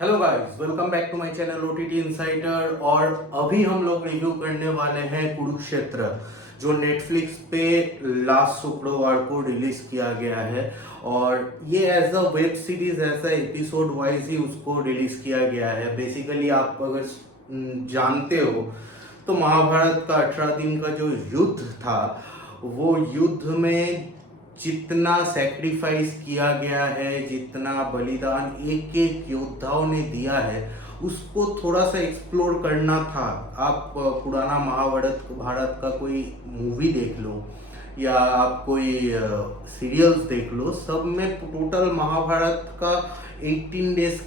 Hello guys, welcome back to my channel OTT insider. और अभी हम लोग रिव्यू करने वाले हैं कुरुक्षेत्र, जो नेटफ्लिक्स पे लास्ट शुक्रवार को रिलीज किया गया है। और ये एज अ वेब सीरीज, ऐसा एपिसोड वाइज ही उसको रिलीज किया गया है। बेसिकली आप अगर जानते हो तो महाभारत का 18 दिन का जो युद्ध था, वो युद्ध में जितना सैक्रिफाइस किया गया है, जितना बलिदान एक एक योद्धाओं ने दिया है, उसको थोड़ा सा एक्सप्लोर करना था। आप पुराना महाभारत भारत का कोई मूवी देख लो या आप कोई सीरियल्स देख लो, सब में टोटल महाभारत का 18 डेज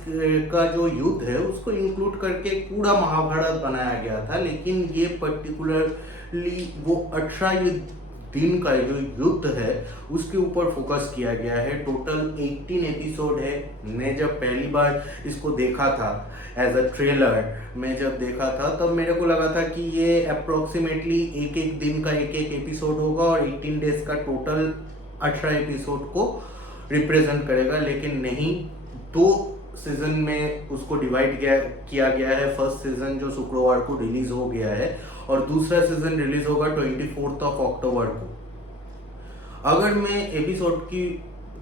का जो युद्ध है उसको इंक्लूड करके पूरा महाभारत बनाया गया था। लेकिन ये पर्टिकुलरली वो 18 दिन का जो युद्ध है उसके ऊपर फोकस किया गया है। टोटल 18 एपिसोड है। मैं जब पहली बार इसको देखा था एज अ ट्रेलर, मैं जब देखा था तब मेरे को लगा था कि ये अप्रोक्सीमेटली एक एक दिन का एक एक एपिसोड होगा और 18 डेज का टोटल 18 एपिसोड को रिप्रेजेंट करेगा। लेकिन नहीं, दो सीजन में उसको डिवाइड किया गया है। फर्स्ट सीजन जो शुक्रवार को रिलीज हो गया है और दूसरा सीजन रिलीज होगा 24 अक्टूबर को। अगर मैं एपिसोड की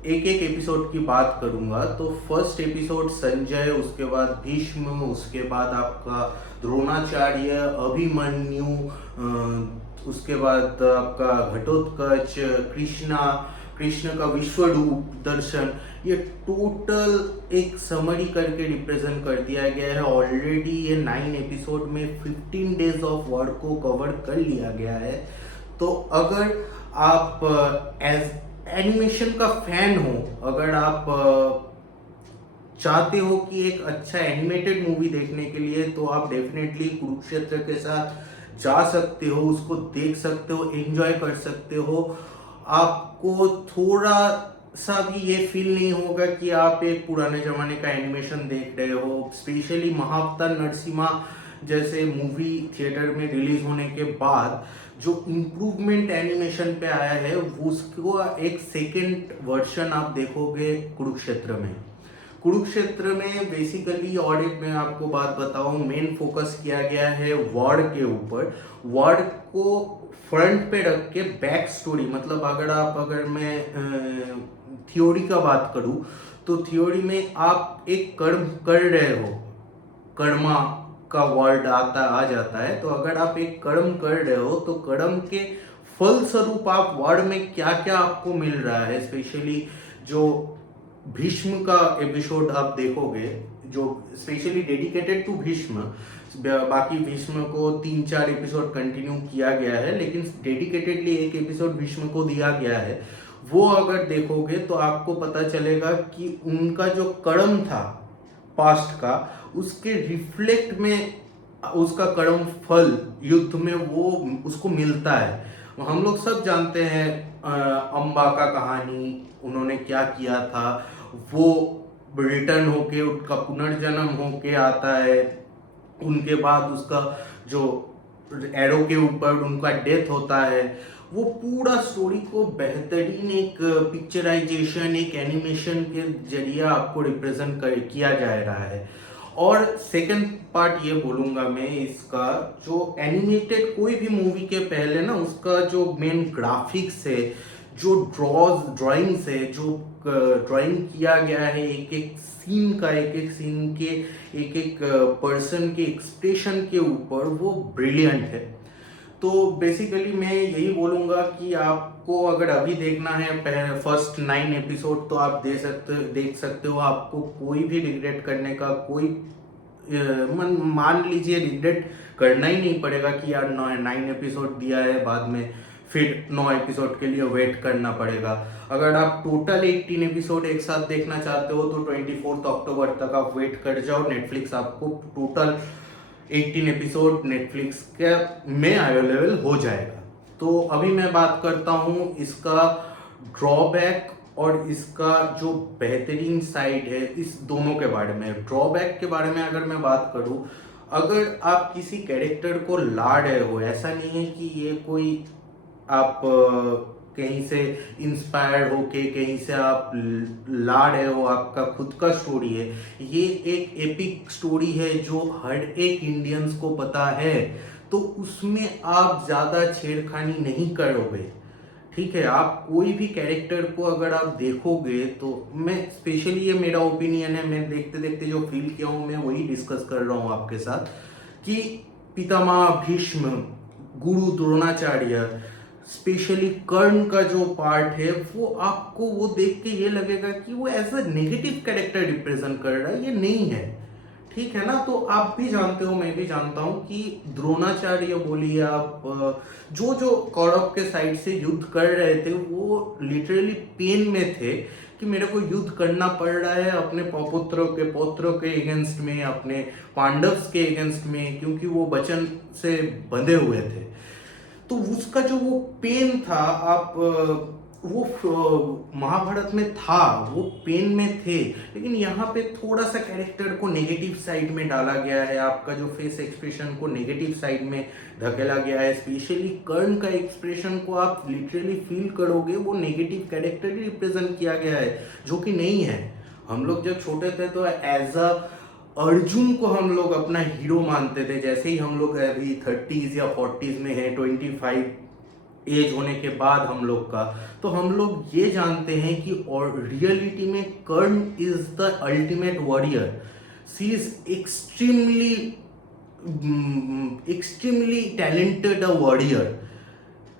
एक एक एपिसोड की बात करूंगा तो फर्स्ट एपिसोड संजय, उसके बाद भीष्म, उसके बाद आपका द्रोणाचार्य, अभिमन्यु, उसके बाद आपका घटोत्कच, कृष्णा, कृष्ण का विश्व रूप दर्शन, ये टोटल एक समरी करके रिप्रेजेंट कर दिया गया है। ऑलरेडी ये 9 एपिसोड में 15 डेज ऑफ वर्क को कवर कर लिया गया है। तो अगर आप एज एनिमेशन का फैन हो, अगर आप चाहते हो कि एक अच्छा एनिमेटेड मूवी देखने के लिए, तो आप डेफिनेटली कुरुक्षेत्र के साथ जा सकते हो, उसको देख सकते हो, एंजॉय कर सकते हो। आपको थोड़ा सा भी ये फील नहीं होगा कि आप एक पुराने जमाने का एनिमेशन देख रहे हो। स्पेशली महाअवतार नरसिम्हा जैसे मूवी थिएटर में रिलीज होने के बाद जो इम्प्रूवमेंट एनिमेशन पे आया है, उसको एक सेकेंड वर्जन आप देखोगे कुरुक्षेत्र में। कुरुक्षेत्र में बेसिकली, और एक मैं आपको बात बताऊं, मेन फोकस किया गया है वॉर के ऊपर। वॉर को फ्रंट पे रख के बैक स्टोरी, मतलब अगर मैं थ्योरी का बात करूं तो थ्योरी में आप एक कर्म कर रहे हो, कर्मा का वर्ड आ जाता है। तो अगर आप एक कर्म कर रहे हो तो कर्म के फल स्वरूप आप वर्ड में क्या क्या आपको मिल रहा है। स्पेशली जो भीष्म का एपिसोड आप देखोगे, जो स्पेशली डेडिकेटेड टू भीष्म, बाकी भीष्म को 3-4 एपिसोड कंटिन्यू किया गया है, लेकिन डेडिकेटेडली एक एपिसोड भीष्म को दिया गया है। वो अगर देखोगे तो आपको पता चलेगा कि उनका जो कर्म था पास्ट का, उसके रिफ्लेक्ट में उसका कर्म फल युद्ध में वो उसको मिलता है। हम लोग सब जानते हैं अम्बा का कहानी, उन्होंने क्या किया था। वो रिटर्न होके उनका पुनर्जन्म होके आता है, उनके बाद उसका जो एरो के ऊपर उनका डेथ होता है। वो पूरा स्टोरी को बेहतरीन एक पिक्चराइजेशन, एक एनिमेशन के जरिए आपको रिप्रेजेंट किया जा रहा है। और सेकंड पार्ट ये बोलूंगा मैं इसका, जो एनिमेटेड कोई भी मूवी के पहले ना, उसका जो मेन ग्राफिक्स है, जो ड्राइंग्स है, जो ड्राइंग किया गया है एक एक सीन का, एक एक सीन के एक एक पर्सन के एक्सप्रेशन के ऊपर, वो ब्रिलियंट है। तो बेसिकली मैं यही बोलूँगा कि आपको अगर अभी देखना है फर्स्ट 9 एपिसोड, तो आप देख सकते हो। आपको कोई भी रिग्रेट करने का कोई मान लीजिए रिग्रेट करना ही नहीं पड़ेगा कि यार 9 एपिसोड दिया है, बाद में फिर 9 एपिसोड के लिए वेट करना पड़ेगा। अगर आप टोटल 18 एपिसोड एक साथ देखना चाहते हो तो 24 अक्टूबर तक आप वेट कर जाओ। नेटफ्लिक्स आपको टोटल 18 एपिसोड नेटफ्लिक्स के में अवेलेबल हो जाएगा। तो अभी मैं बात करता हूँ इसका ड्रॉबैक और इसका जो बेहतरीन साइड है, इस दोनों के बारे में। ड्रॉबैक के बारे में अगर मैं बात करूँ, अगर आप किसी कैरेक्टर को ला रहे हो, ऐसा नहीं है कि ये कोई आप कहीं से इंस्पायर्ड होके, कहीं से आप ला रहे हो, आपका खुद का स्टोरी है। ये एक एपिक स्टोरी है जो हर एक इंडियंस को पता है, तो उसमें आप ज़्यादा छेड़खानी नहीं करोगे। ठीक है, आप कोई भी कैरेक्टर को अगर आप देखोगे तो, मैं स्पेशली ये मेरा ओपिनियन है, मैं देखते देखते जो फील किया हूँ मैं वही डिस्कस कर रहा हूँ आपके साथ, कि पितामह भीष्म, गुरु द्रोणाचार्य, स्पेशली कर्ण का जो पार्ट है, वो आपको वो देख के ये लगेगा कि वो as a negative character represent कर रहा है, ये नहीं है। ठीक है ना, तो आप भी जानते हो, मैं भी जानता हूँ कि द्रोणाचार्य बोलिए आप, जो जो कौरव के साइड से युद्ध कर रहे थे वो लिटरली पेन में थे कि मेरे को युद्ध करना पड़ रहा है अपने पौत्रों के अगेंस्ट में, अपने पांडव्स के अगेंस्ट में, क्योंकि वो वचन से बंधे हुए थे। तो उसका जो वो पेन था, आप वो महाभारत में था, वो पेन में थे, लेकिन यहाँ पे थोड़ा सा कैरेक्टर को नेगेटिव साइड में डाला गया है, आपका जो फेस एक्सप्रेशन को नेगेटिव साइड में धकेला गया है। स्पेशली कर्ण का एक्सप्रेशन को आप लिटरली फील करोगे, वो नेगेटिव कैरेक्टर ही रिप्रेजेंट किया गया है, जो कि नहीं है। हम लोग जब छोटे थे तो एज अ अर्जुन को हम लोग अपना हीरो मानते थे। जैसे ही हम लोग अभी 30s या 40s में है, 25 एज होने के बाद हम लोग का, तो हम लोग ये जानते हैं कि और रियलिटी में Karna is the ultimate warrior. She is extremely talented a warrior,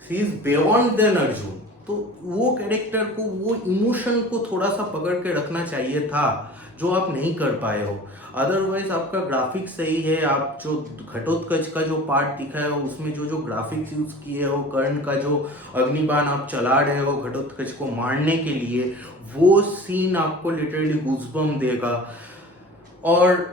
she is beyond than Arjun. तो वो कैरेक्टर को, वो इमोशन को थोड़ा सा पकड़ के रखना चाहिए था, जो आप नहीं कर पाए हो। अदरवाइज आपका ग्राफिक्स सही है, आप जो घटोत्कच का जो पार्ट दिखा है उसमें जो जो ग्राफिक्स यूज किए हो, कर्ण का जो अग्निबाण आप चला रहे हो घटोत्कच को मारने के लिए, वो सीन आपको लिटरली गूज़बम्प देगा। और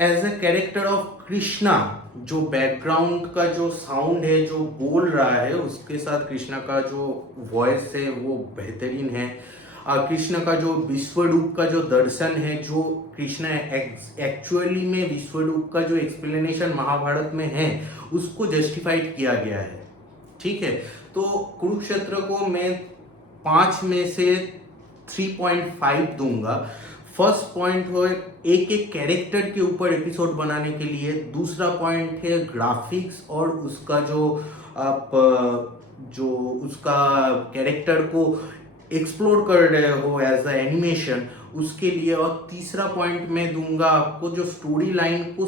as a character of Krishna, जो बैकग्राउंड का जो साउंड है, जो बोल रहा है, उसके साथ कृष्णा का जो वॉइस है वो बेहतरीन है। कृष्ण का जो विश्वरूप का जो दर्शन है, जो कृष्ण एक्चुअली में विश्वरूप का जो एक्सप्लेनेशन महाभारत में है, उसको जस्टिफाइड किया गया है। ठीक है, तो कुरुक्षेत्र को मैं 5 में से 3.5 दूंगा। फर्स्ट पॉइंट हो एक एक कैरेक्टर के ऊपर एपिसोड बनाने के लिए, दूसरा पॉइंट है ग्राफिक्स और उसका जो आप जो उसका कैरेक्टर को एक्सप्लोर कर रहे हो एज अ एनिमेशन, उसके लिए, और तीसरा पॉइंट मैं दूंगा आपको जो स्टोरी लाइन को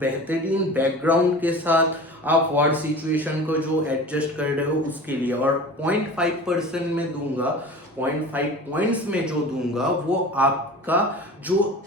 बेहतरीन बैकग्राउंड के साथ आप वर्ड सिचुएशन को जो एडजस्ट कर रहे हो उसके लिए। और 0.5% में दूंगा, 0.5 पॉइंट्स में जो दूंगा वो आपका जो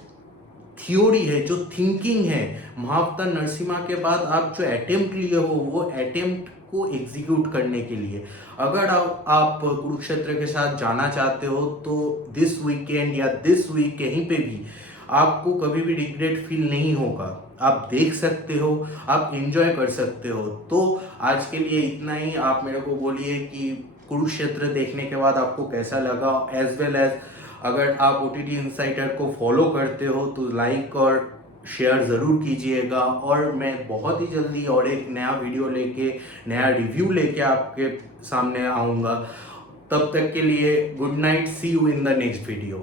थ्योरी है, जो थिंकिंग है, महाअवतार नरसिम्हा के बाद आप जो अटेम्प्ट लिए हो, वो अटेम्प्ट को एग्जीक्यूट करने के लिए। अगर आप कुरुक्षेत्र के साथ जाना चाहते हो तो दिस वीकेंड या दिस वीक कहीं पे भी आपको कभी भी रिग्रेट फील नहीं होगा। आप देख सकते हो, आप एंजॉय कर सकते हो। तो आज के लिए इतना ही। आप मेरे को बोलिए कि कुरुक्षेत्र देखने के बाद आपको कैसा लगा, एज वेल एज अगर आप OTT इनसाइडर को फॉलो करते हो तो लाइक और शेयर ज़रूर कीजिएगा। और मैं बहुत ही जल्दी और एक नया वीडियो लेके, नया रिव्यू लेके आपके सामने आऊँगा। तब तक के लिए good night, see you in the next video.